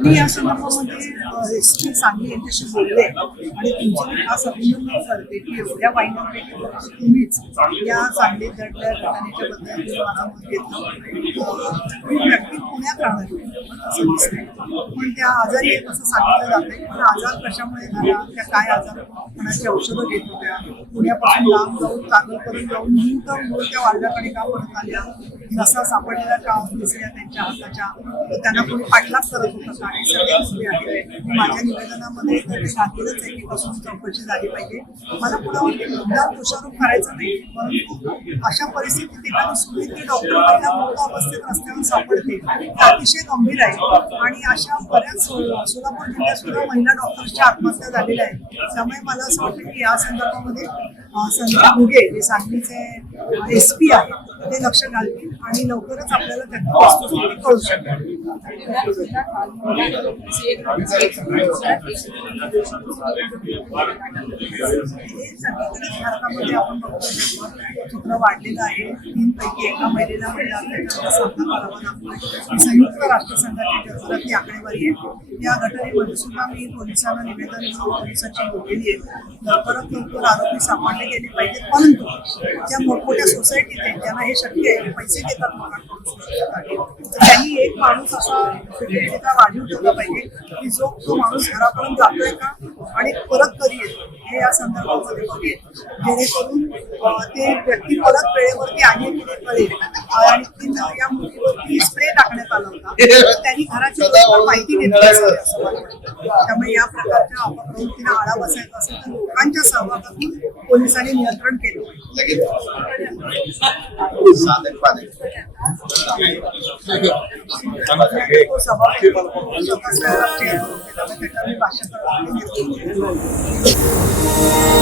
मी या संदर्भामध्ये एस चांगली सांगली यांच्याशी बोलले आणि तुमचे खास अभिनंदन करते की एवढ्या वाईटापैकी तुम्हीच या सांगली दडल्या घटनेच्या बद्दल मला घेतलं मी व्यक्ती पुण्यात राहणार असं दिसतंय. पण त्या आजारी आहेत असं सांगितलं जाते पण आजार कशामुळे झाला? त्या काय आजार? कोणाची औषधं घेत होत्या? पुण्यापासून लांब जाऊन कागलपर्यंत जाऊन मूळ तर मूळ त्या वार्डाकडे का परत आल्या? नसा सापडलेला का दिसल्या त्यांच्या हाताच्या? तर त्यांना कोणी पाठलाग करत होतं का? हे सगळे मुद्दे आहेत. माझ्या निवेदनामध्ये तर ते घातलेलंच आहे की पासून चौकशी झाली पाहिजे. मला कुणावरती मुद्दा दोषारोप करायचा नाही. परंतु अशा परिस्थितीत एखादी सुविधी डॉक्टर पहिल्या मृत अवस्थेत रस्त्यावर सापडते. अतिशय गंभीर आहे. आणि अशा बऱ्याच सोलापूर जिल्ह्यात सुद्धा महिला डॉक्टरच्या आत्महत्या झालेल्या आहेत. त्यामुळे मला असं वाटतं की या संदर्भामध्ये संदीप घुगे जे सांगलीचे एस पी आहेत ते लक्ष घालतील आणि लवकरच आपल्याला वस्तुस्थिती कळू शकेल हे सगळीकडे भारतामध्ये आपण बघतो चित्र वाढलेलं आहे. तीन पैकी एका महिलेला महिला सामना करावा लागतोय. संयुक्त राष्ट्रसंघाची जगभरातली आकडेवारी आहे. या घटनेमध्ये सुद्धा मी पोलिसांना निवेदन देऊन पोलिसांची बोललेली आहे. लवकरात लवकर आरोपी सापडले गेले पाहिजेत. परंतु ज्या मोठमोठ्या सोसायटीत आहेत त्यांना हे शक्य आहे पैसे देतात लोकांकडून त्यांनी एक माणूस असा वाढीव ठेवला पाहिजे की जो तो माणूस घरापर्यंत जातोय का? आणि परत कधी येतो हे या संदर्भामध्ये बघेल. जेणेकरून ते व्यक्ती परत वेळेवरती आहे की नाही कळेल. आणि ती या मुलीवरती स्प्रे टाकण्यात आला होता. त्यांनी घराची माहिती घेतली असं मला वाटतं. त्यामुळे या प्रकारच्या अपप्रवृत्तीला आळा बसायचा असेल तर लोकांच्या सहभागातून पोलिसांनी नियंत्रण केलं. पाहिजे. साधक पाधक तो